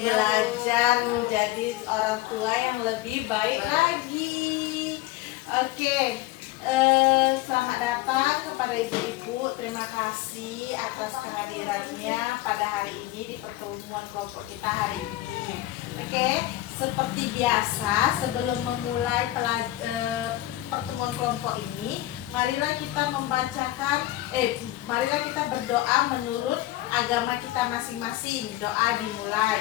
belajar menjadi orang tua yang lebih baik lagi. Oke, selamat datang kepada ibu-ibu. Terima kasih atas kehadirannya pada hari ini di pertemuan kelompok kita hari ini. Oke, seperti biasa sebelum memulai pertemuan kelompok ini, marilah kita marilah kita berdoa menurut agama kita masing-masing. Doa dimulai.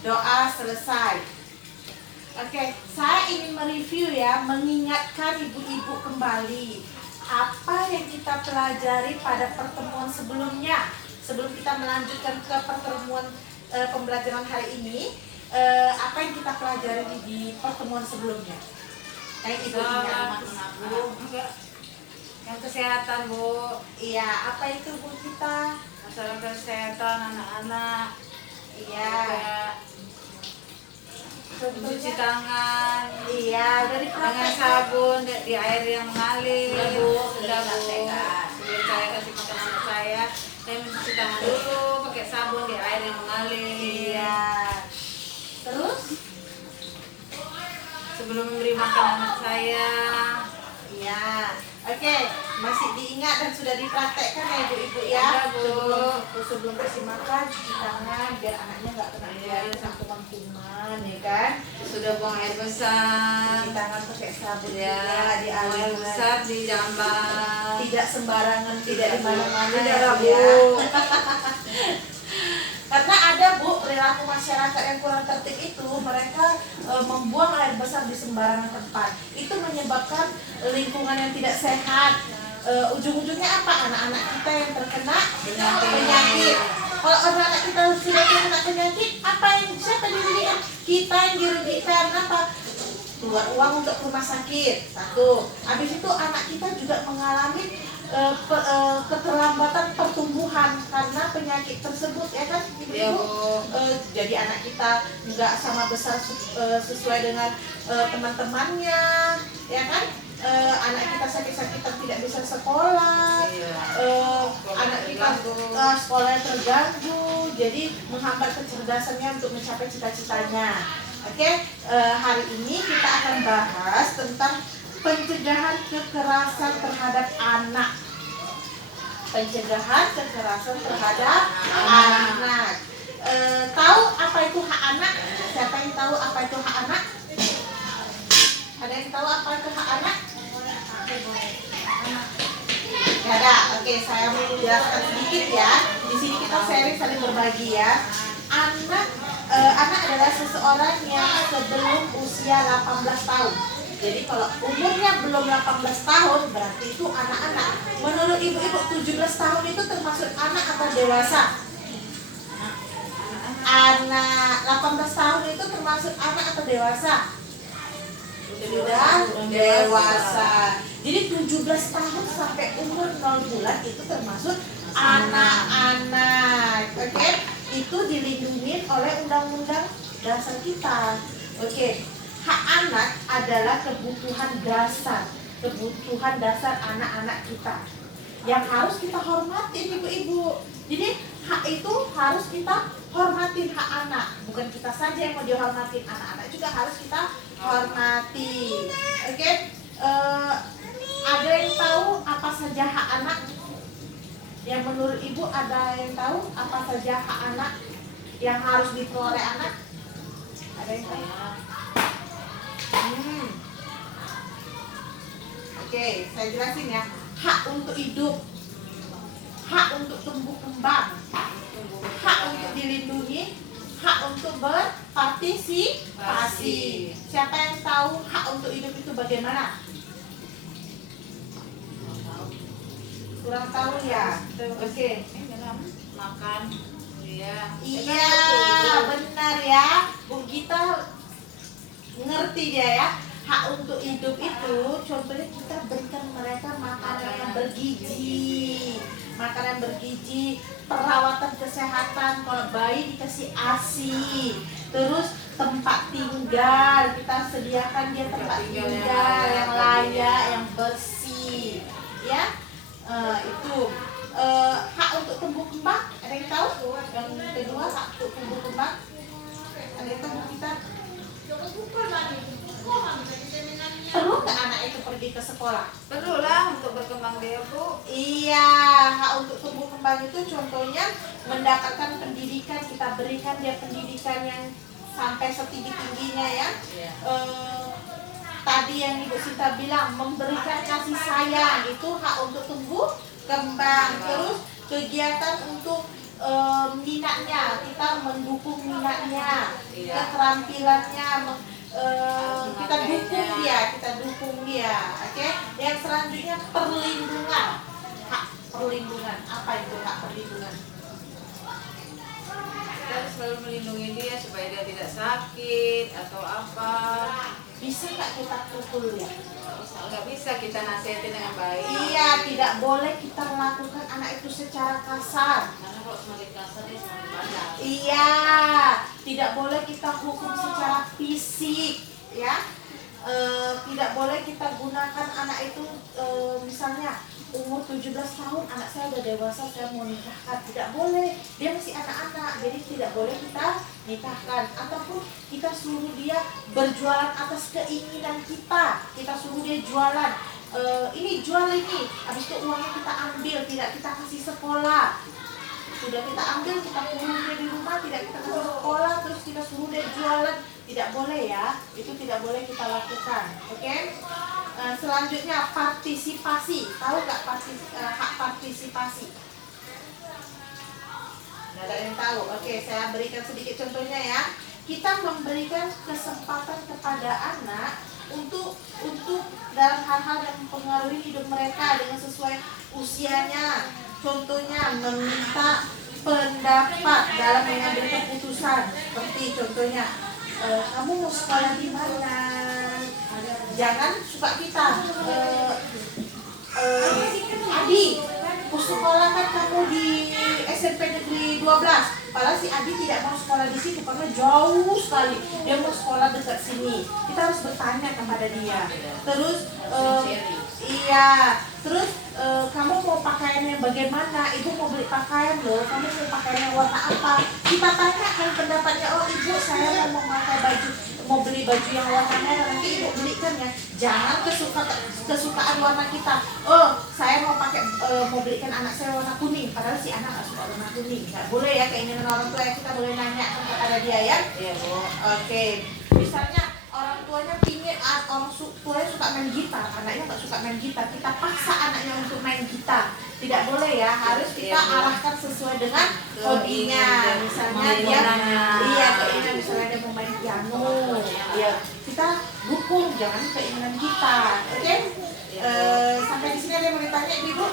Doa selesai. Oke, saya ingin mereview ya, mengingatkan ibu-ibu kembali apa yang kita pelajari pada pertemuan sebelumnya. Sebelum kita melanjutkan ke pertemuan pembelajaran hari ini, apa yang kita pelajari di pertemuan sebelumnya? Kayak ibu ingat Bu? Yang kesehatan Bu. Iya, apa itu Bu kita? Masalah kesehatan anak-anak. Iya. Mencuci tangan. Iya, udah dengan sabun di air yang mengalir. Sudah Bu. Sebelum saya kasih makan anak saya mencuci tangan dulu pakai sabun di air yang mengalir. Iya. Terus? Sebelum memberi makan anak saya. Iya. Oke, masih diingat dan sudah dipraktekkan ya ibu-ibu ya. Iya, Bu. Sebelum kasih makan cuci tangan biar anaknya nggak kena diare sama kuman-kuman, ya kan? Sudah buang air besar. Cuci tangan pakai sabun Ya, juga, di air besar di jamban. tidak sembarangan, tidak di mana-mana Tidak, ya, Bu. ya. Karena ada Bu, perilaku masyarakat yang kurang tertib itu, mereka membuang air besar di sembarangan tempat. Itu menyebabkan lingkungan yang tidak sehat. Ujung-ujungnya apa? Anak-anak kita yang terkena penyakit. Kalau anak-anak kita sudah terkena penyakit, siapa yang dirugikan? Kita yang dirugikan. Apa? Keluar uang untuk rumah sakit. Satu. Habis itu anak kita juga mengalami keterlambatan pertumbuhan karena penyakit tersebut, ya kan ibu-ibu? Jadi anak kita nggak sama besar sesuai dengan teman-temannya, ya kan? Anak kita sakit-sakitan tidak bisa sekolah, anak kita sekolahnya terganggu, jadi menghambat kecerdasannya untuk mencapai cita-citanya. Oke, hari ini kita akan bahas tentang pencegahan kekerasan terhadap anak. Pencegahan kekerasan terhadap anak. Tahu apa itu hak anak? Siapa yang tahu apa itu hak anak? Ada yang tahu apa itu hak anak? Gak ada. Oke, saya mau jelaskan sedikit ya. Di sini kita sharing saling berbagi ya. Anak adalah seseorang yang sebelum usia 18 tahun. Jadi kalau umurnya belum 18 tahun berarti itu anak-anak. Menurut ibu-ibu 17 tahun itu termasuk anak atau dewasa? Anak 18 tahun itu termasuk anak atau dewasa? Sudah dewasa. Jadi 17 tahun sampai umur 0 bulan itu termasuk anak-anak. Oke? Itu dilindungi oleh undang-undang dasar kita. Oke. Hak anak adalah kebutuhan dasar anak-anak kita yang harus kita hormatin ibu-ibu. Jadi hak itu harus kita hormatin, hak anak. Bukan kita saja yang mau dihormatin, anak-anak juga harus kita hormati. Oke? Ada yang tahu apa saja hak anak? Yang menurut ibu ada yang tahu apa saja hak anak yang harus diperoleh anak? Ada yang tahu? Oke, saya jelasin ya. Hak untuk hidup, hak untuk tumbuh kembang, hak untuk dilindungi, hak untuk berpartisipasi. Siapa yang tahu hak untuk hidup itu bagaimana? Kurang tahu ya? Oke. Makan. Iya, benar ya. Bu Gita ngerti dia ya. Hak untuk hidup itu contohnya kita berikan mereka makanan yang bergizi, perawatan kesehatan. Kalau bayi dikasih ASI, terus tempat tinggal, kita sediakan dia tempat tinggal yang layak, yang bersih, ya. Itu hak untuk tumbuh kembang, ada yang tahu? Yang kedua, hak untuk tumbuh kembang, ada yang tahu kita? Perlu nggak anak itu pergi ke sekolah? Perlu lah untuk berkembang dia, Bu. Iya, hak untuk tumbuh kembang itu contohnya mendapatkan pendidikan, kita berikan dia pendidikan yang sampai setinggi-tingginya ya. Tadi yang Ibu Sinta bilang, memberikan kasih sayang itu hak untuk tumbuh kembang. Terus kegiatan untuk minatnya, kita mendukung minatnya, keterampilannya, kita dukung dia, oke? Yang selanjutnya perlindungan, hak perlindungan. Apa itu hak perlindungan? Kita harus selalu melindungi dia supaya dia tidak sakit atau apa. Bisa nggak kita pukul ya? Nggak bisa, kita nasihatin dengan baik. Iya, tidak boleh kita melakukan anak itu secara kasar. Karena kalau semakin kasar dia semakin bandel. Iya, tidak boleh kita hukum secara fisik, ya. Tidak boleh kita gunakan anak itu, misalnya umur 17 tahun, anak saya udah dewasa, saya mau nikahkan. Tidak boleh, dia masih anak-anak, jadi tidak boleh kita nikahkan. Ataupun kita suruh dia berjualan atas keinginan kita suruh dia jualan. Ini jual ini, habis itu uangnya kita ambil, tidak kita kasih sekolah. Sudah kita ambil, kita kurung dia di rumah, tidak kita kasih sekolah, terus kita suruh dia jualan. Tidak boleh ya, itu tidak boleh kita lakukan, oke? Selanjutnya partisipasi, tahu nggak hak partisipasi? Nggak ada yang tahu. Oke, saya berikan sedikit contohnya ya. Kita memberikan kesempatan kepada anak untuk dalam hal-hal yang mempengaruhi hidup mereka dengan sesuai usianya. Contohnya meminta pendapat dalam mengambil keputusan. Seperti contohnya, kamu mau sekolah di mana? Jangan suka kita. Adi, mau sekolah kan kamu di SMP Negeri 12. Padahal si Adi tidak mau sekolah di situ karena jauh sekali. Dia mau sekolah dekat sini. Kita harus bertanya kepada dia. Terus, kamu mau pakaiannya bagaimana? Ibu mau beli pakaian loh. Kamu mau pakaiannya warna apa? Kita tanyakan pendapatnya. Oh ibu, saya mau memakai baju, mau beli baju yang warna merah. Nanti ibu belikan ya. Jangan kesukaan warna kita. Oh, saya mau belikan anak saya warna kuning. Padahal si anak nggak suka warna kuning. Nggak boleh ya, keinginan orang tua yang kita boleh nanya kepada dia ya. Iya, Bu. Oke. Misalnya orang tuanya pingin, orang tuanya suka main gitar, anaknya nggak suka main gitar, kita paksa anaknya untuk main gitar. Tidak boleh ya, harus kita arahkan sesuai dengan hobinya. Misalnya dia keinginan misalnya dia mau main piano, ya kita dukung, jangan keinginan kita. Oke? Sampai di sini ada yang mau ditanya ibu?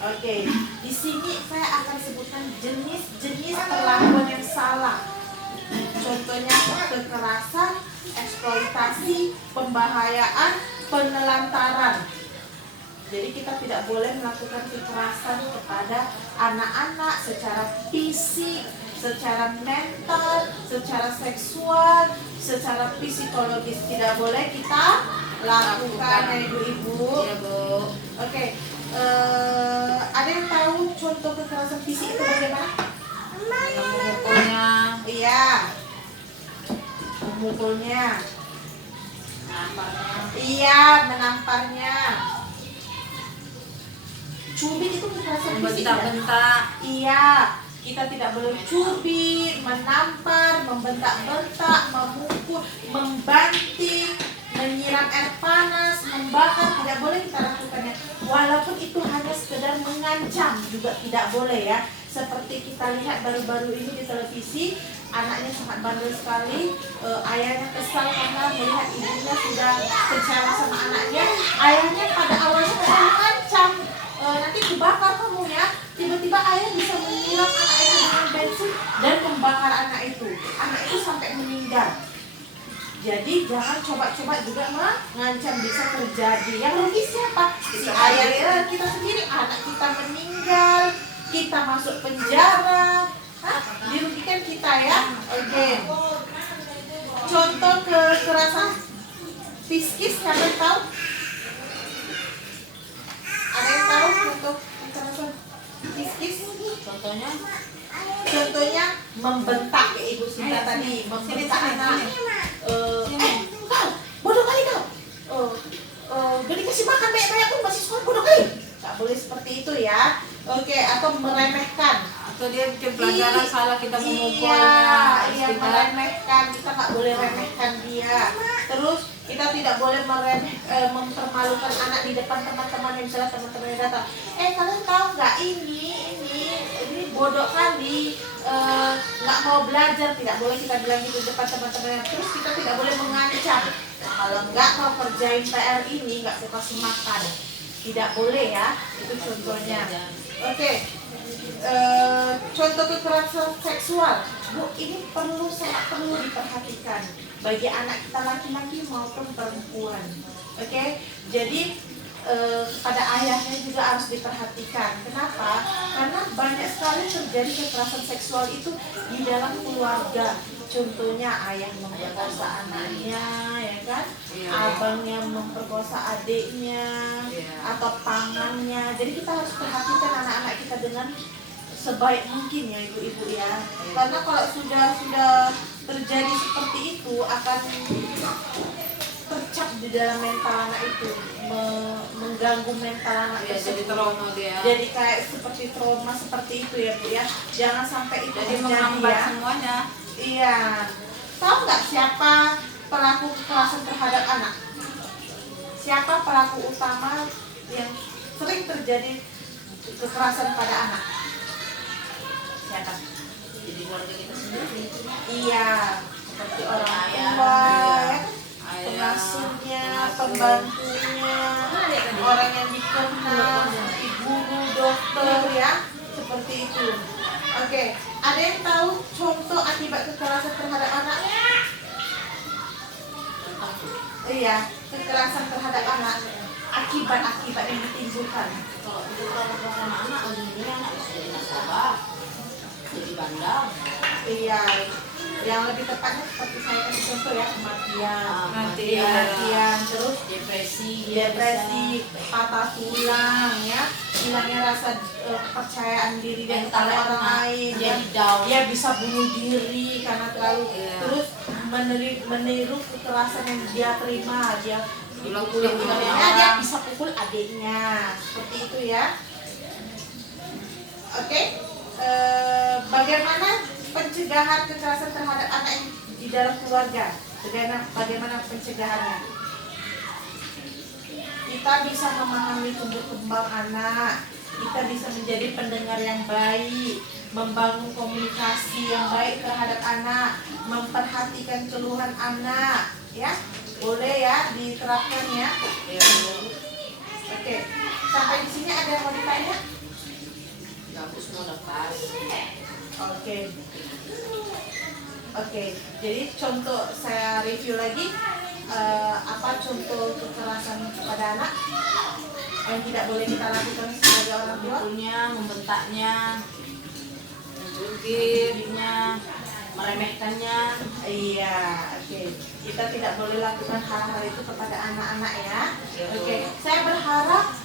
Oke, di sini saya akan sebutkan jenis-jenis perlakuan yang salah. Contohnya kekerasan, eksploitasi, pembahayaan, penelantaran. Jadi kita tidak boleh melakukan kekerasan kepada anak-anak secara fisik, secara mental, secara seksual, secara psikologis. Tidak boleh kita lakukan ya ibu-ibu. Iya, Bu. Oke. Ada yang tahu contoh kekerasan fisik itu bagaimana? Memukulnya, Iya, memukulnya. Iya, menamparnya. Cubit itu kekerasan fisik ya? bentak-bentak. Iya, kita tidak boleh cubit, menampar, membentak-bentak, memukul, membanting, menyiram air panas, membakar, tidak boleh kita lakukannya. Walaupun itu hanya sekedar mengancam juga tidak boleh ya. Seperti kita lihat baru-baru ini di televisi, anaknya sangat bandel sekali. Ayahnya kesal karena melihat ibunya sudah kecewa sama anaknya. Ayahnya pada awalnya mengancam, nanti dibakar kamu ya. Tiba-tiba ayah bisa menyiram anak itu dengan bensin dan membakar anak itu. Anak itu sampai meninggal. Jadi jangan coba-coba juga mengancam, bisa terjadi. Yang rugi siapa? Si ayah kita sendiri, anak kita meninggal, kita masuk penjara. Dirugikan kita ya. Oke. Contoh kekerasan psikis, siapa yang tahu? Ada yang tahu Kis-kis. Contohnya Contohnya membentak kayak Ibu Sinta tadi, membentak anak. Kau, bodoh kali kau. Udah dikasih makan banyak-banyak pun masih sekolah, bodoh kali. Gak boleh seperti itu ya. Oke, atau meremehkan. atau dia bikin pelajaran salah kita memukulnya. Iya, meremehkan. Kita nggak boleh remehkan dia. Terus kita tidak boleh mempermalukan anak di depan teman-teman, misalnya teman-teman yang datang. Kalian tahu nggak ini bodoh kali, nggak mau belajar. Tidak boleh kita bilang gitu di depan teman-teman. Terus kita tidak boleh mengancam. Kalau nggak mau kerjain PR ini, nggak mau kasih makan. Tidak boleh ya. Itu contohnya. Oke. Contoh kekerasan seksual, Bu, ini sangat perlu diperhatikan bagi anak kita laki-laki maupun perempuan. Oke, jadi pada ayahnya juga harus diperhatikan. Kenapa? Karena banyak sekali terjadi kekerasan seksual itu di dalam keluarga. Contohnya ayah memperkosa anaknya, ya kan? Abangnya memperkosa adiknya, atau pamannya. Jadi kita harus perhatikan anak-anak kita dengan sebaik mungkin ya ibu-ibu ya. Karena kalau sudah terjadi seperti itu akan tercap di dalam mental anak itu, mengganggu mental anak Jadi trauma dia. Jadi kayak seperti trauma seperti itu ya Bu ya. Jangan sampai itu Jadi terjadi menghambat ya. semuanya. Iya. Tahu nggak siapa pelaku kekerasan terhadap anak? Siapa pelaku utama yang sering terjadi kekerasan pada anak? Siapa? Jadi keluarga kita sendiri. Iya, seperti orang Ayah, tua, ya, ayah, pengasuhnya, pengasuh. pembantunya, orang yang dikenal, seperti guru, dokter, ya, seperti itu. Oke, ada yang tahu contoh akibat kekerasan terhadap anak? Iya, kekerasan terhadap anak, akibat-akibat yang ditimbulkan. Kalau kita terlalu sama anak, ujung-ujungnya anak bisa jadi nasabah, jadi bandar. Iya, yang lebih tepatnya seperti saya kasih contoh ya, Kematian. kematian, terus Depresi, patah tulang, ya, hilangnya rasa kepercayaan diri dan mental orang anak lain, ya. jadi down. Dia bisa bunuh diri karena terlalu Iya. terus meniru kekerasan yang dia terima, dia Dipukul dia orang. bisa pukul adiknya, seperti itu ya. Oke, bagaimana pencegahan kekerasan terhadap anak yang di dalam keluarga? Bagaimana pencegahannya? Kita bisa memahami tumbuh kembang anak, kita bisa menjadi pendengar yang baik, membangun komunikasi yang baik terhadap anak, memperhatikan keluhan anak, ya, boleh ya diterapkan ya. Oke, sampai di sini ada yang mau ditanya? Gabus semua daftar. Oke, jadi contoh saya review lagi, apa contoh kekerasan kepada anak yang tidak boleh kita lakukan sebagai orang tua? Memukulnya, membentaknya, menjungkirnya, meremehkannya. Iya, oke. Kita tidak boleh lakukan hal-hal itu kepada anak-anak ya. Oke, saya berharap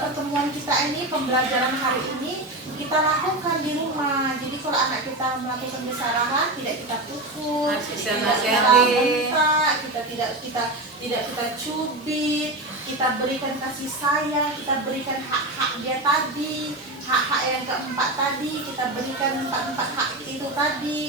pertemuan kita ini, pembelajaran hari ini kita lakukan di rumah. Jadi kalau anak kita melakukan kesalahan, tidak kita pukul, Harus bisa tidak kita nasihati. bentak, kita tidak kita cubit, kita berikan kasih sayang, kita berikan hak-hak dia tadi, hak-hak yang keempat tadi, kita berikan empat hak itu tadi.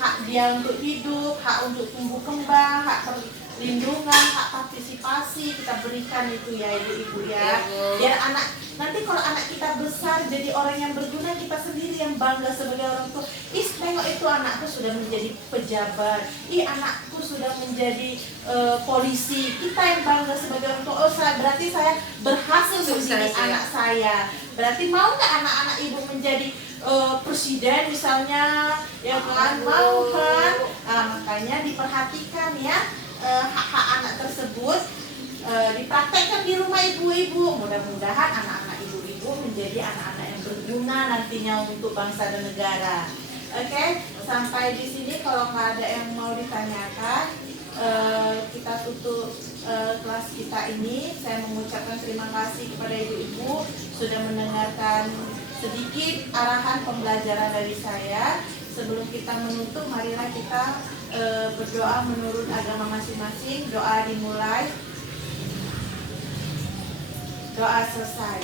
Hak dia untuk hidup, hak untuk tumbuh kembang, hak perlindungan, hak partisipasi kita berikan itu ya ibu-ibu ya. Biar anak nanti kalau anak kita besar jadi orang yang berguna, kita sendiri yang bangga sebagai orang tua. Tengok itu anakku sudah menjadi pejabat, anakku sudah menjadi polisi. Kita yang bangga sebagai orang tua. Berarti saya berhasil mendidik anak saya. Berarti mau nggak anak-anak ibu menjadi presiden misalnya, ya kan, mau kan? Nah, makanya diperhatikan ya hak-hak anak tersebut, dipraktekkan di rumah ibu-ibu. Mudah-mudahan anak-anak ibu-ibu menjadi anak-anak yang berguna nantinya untuk bangsa dan negara. Oke, sampai di sini kalau nggak ada yang mau ditanyakan, kita tutup. untuk kelas kita ini. Saya mengucapkan terima kasih kepada ibu-ibu sudah mendengarkan sedikit arahan pembelajaran dari saya. Sebelum kita menutup, marilah kita berdoa menurut agama masing-masing. Doa dimulai, doa selesai.